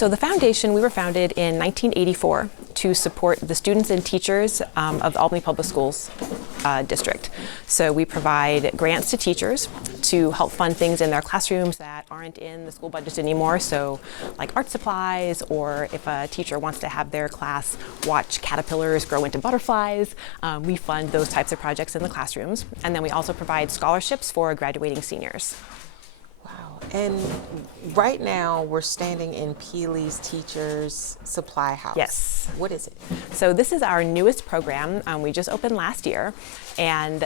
So the foundation, we were founded in 1984 to support the students and teachers of the Albany Public Schools district. So we provide grants to teachers to help fund things in their classrooms that aren't in the school budgets anymore. So like art supplies, or if a teacher wants to have their class watch caterpillars grow into butterflies, we fund those types of projects in the classrooms. And then we also provide scholarships for graduating seniors. Wow. And right now we're standing in Peely's Teachers Supply House. Yes. What is it? So this is our newest program. We just opened last year, and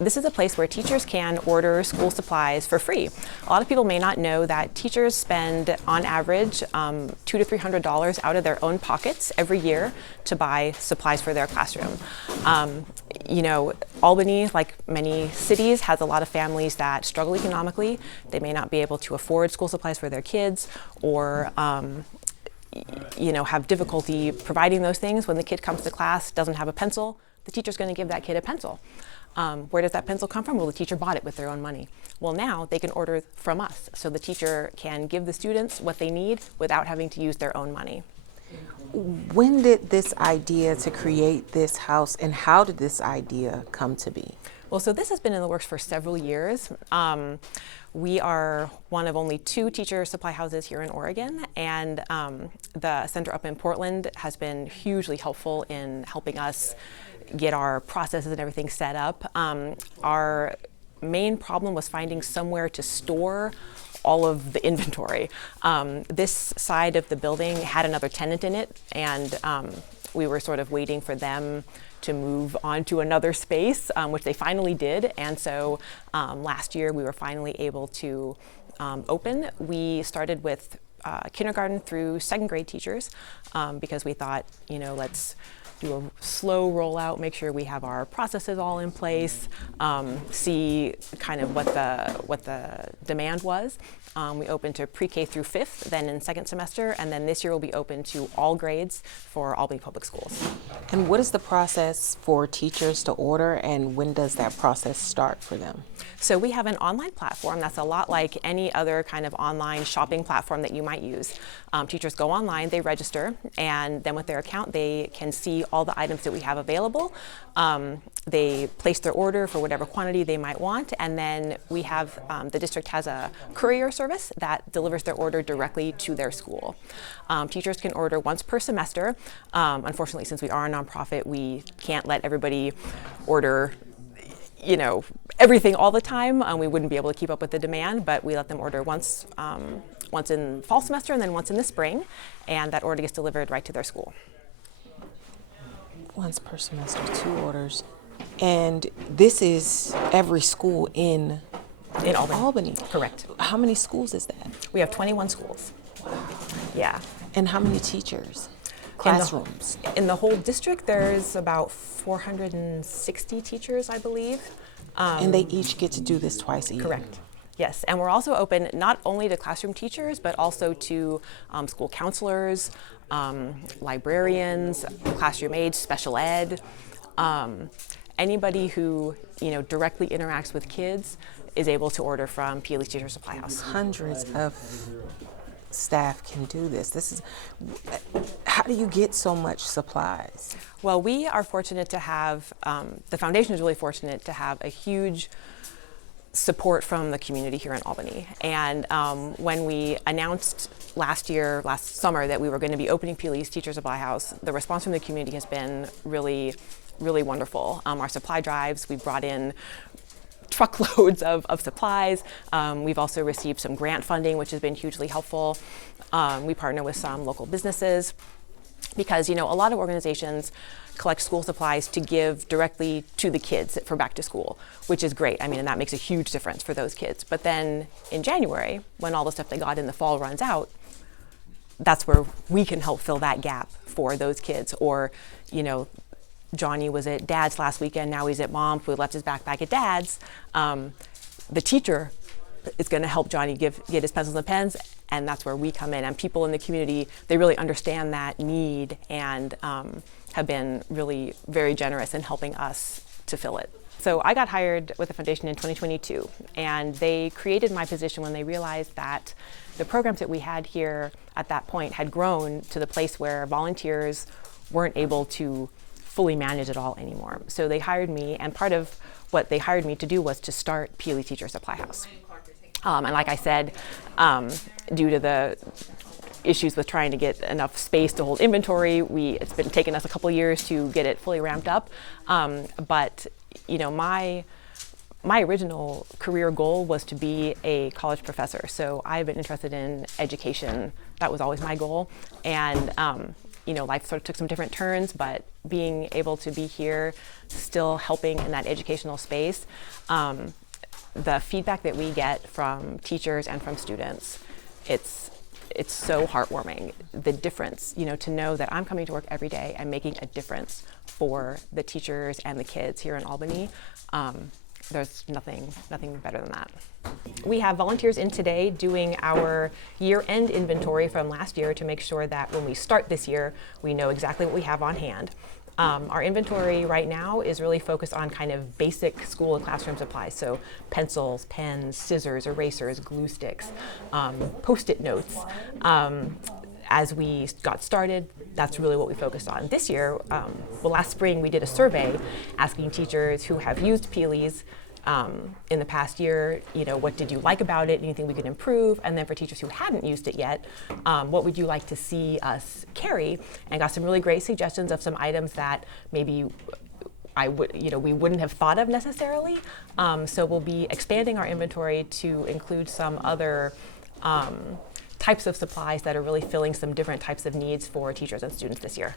this is a place where teachers can order school supplies for free. A lot of people may not know that teachers spend on average $200 to $300 out of their own pockets every year to buy supplies for their classroom. You know, Albany, like many cities, has a lot of families that struggle economically. They may not be able to afford school supplies for their kids, or you know, have difficulty providing those things. When the kid comes to class, doesn't have a pencil, the teacher's going to give that kid a pencil. Where does that pencil come from? Well, the teacher bought it with their own money. Well, now they can order from us, so the teacher can give the students what they need without having to use their own money. When did this idea to create this house, and how did this idea come to be? Well, so this has been in the works for several years. We are one of only 2 teacher supply houses here in Oregon, and the center up in Portland has been hugely helpful in helping us get our processes and everything set up. Our main problem was finding somewhere to store all of the inventory. This side of the building had another tenant in it, and we were sort of waiting for them to move on to another space, which they finally did. And so last year we were finally able to open. We started with kindergarten through 2nd grade teachers because we thought, you know, let's do a slow rollout, make sure we have our processes all in place, see kind of what the demand was. We opened to pre-K through 5th, then in 2nd semester, and then this year we'll be open to all grades for Albany Public Schools. And what is the process for teachers to order, and when does that process start for them? So we have an online platform that's a lot like any other kind of online shopping platform that you might use. Teachers go online, they register, and then with their account they can see all the items that we have available. They place their order for whatever quantity they might want, and then we have, the district has a courier service that delivers their order directly to their school. Teachers can order once per semester. Unfortunately, since we are a nonprofit, we can't let everybody order, you know, everything all the time. We wouldn't be able to keep up with the demand, but we let them order once in fall semester and then once in the spring, and that order gets delivered right to their school. Once per semester, 2 orders. And this is every school in Albany. Correct. How many schools is that? We have 21 schools. Wow. Yeah. And how many teachers? Classrooms? In the whole district, there's about 460 teachers, I believe. And they each get to do this twice a year? Correct. Yes, and we're also open not only to classroom teachers, but also to school counselors, librarians, classroom aides, special ed. Anybody who, you know, directly interacts with kids is able to order from Peely's Teacher Supply House. Hundreds of staff can do this. How do you get so much supplies? Well, we are fortunate to have, the foundation is really fortunate to have a huge support from the community here in Albany. And when we announced last summer, that we were going to be opening Peely's Teacher Supply House, the response from the community has been really, really wonderful. Our supply drives, we brought in truckloads of supplies. We've also received some grant funding, which has been hugely helpful. We partner with some local businesses because, you know, a lot of organizations collect school supplies to give directly to the kids for back to school, which is great. I mean, and that makes a huge difference for those kids. But then in January, when all the stuff they got in the fall runs out, that's where we can help fill that gap for those kids. Or, you know, Johnny was at Dad's last weekend, now he's at Mom's, we left his backpack at Dad's. The teacher is going to help Johnny get his pencils and pens, and that's where we come in. And people in the community, they really understand that need and have been really very generous in helping us to fill it. So I got hired with the foundation in 2022, and they created my position when they realized that the programs that we had here at that point had grown to the place where volunteers weren't able to fully manage it all anymore. So they hired me, and part of what they hired me to do was to start PLE Teacher Supply House. And like I said, due to the issues with trying to get enough space to hold inventory, it's been taking us a couple years to get it fully ramped up. But you know, my original career goal was to be a college professor. So I've been interested in education. That was always my goal. And you know, life sort of took some different turns, but being able to be here, still helping in that educational space, the feedback that we get from teachers and from students, it's so heartwarming. The difference, you know, to know that I'm coming to work every day and making a difference for the teachers and the kids here in Albany. There's nothing better than that. We have volunteers in today doing our year-end inventory from last year to make sure that when we start this year, we know exactly what we have on hand. Our inventory right now is really focused on kind of basic school and classroom supplies, so pencils, pens, scissors, erasers, glue sticks, Post-it notes. As we got started, that's really what we focused on. This year, last spring, we did a survey asking teachers who have used PLEs in the past year, you know, what did you like about it, anything we could improve, and then for teachers who hadn't used it yet, what would you like to see us carry, and got some really great suggestions of some items that maybe we wouldn't have thought of necessarily. So we'll be expanding our inventory to include some other types of supplies that are really filling some different types of needs for teachers and students this year.